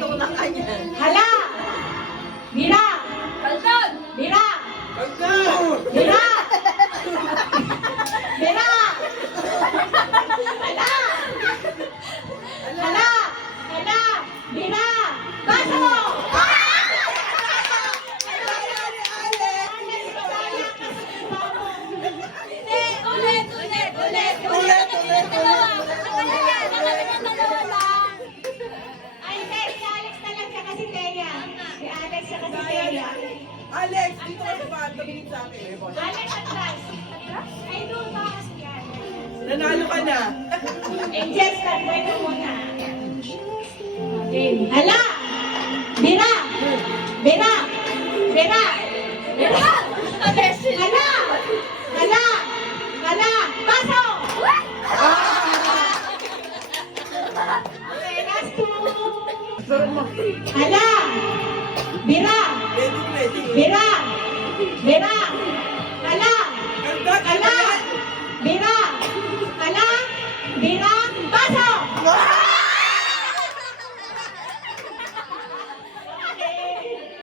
Tinutulak ka niya. Hala! Bira! Kalton! Bira! Kalkun! Bira! Bira! Hala! Hala! Hala! Bira! Baso! Ulit! Nawala yan! Nakami ng dalawa lang. Ay, hindi. Si Alex na lang siya kasi Teya. Si Alex siya kasi Teya. Alex, dito ka pa. Tumingin sa akin. Alex atras. Ay, doon ba kasi yan? Nanalo ka na. Angel, start mo ito muna. Okay. Hala! Bira! Bira! Bira! Bira! Hala! Hala! Hala! Baso! Okay, last two. Hala! Bira! Ready, ready. Bira!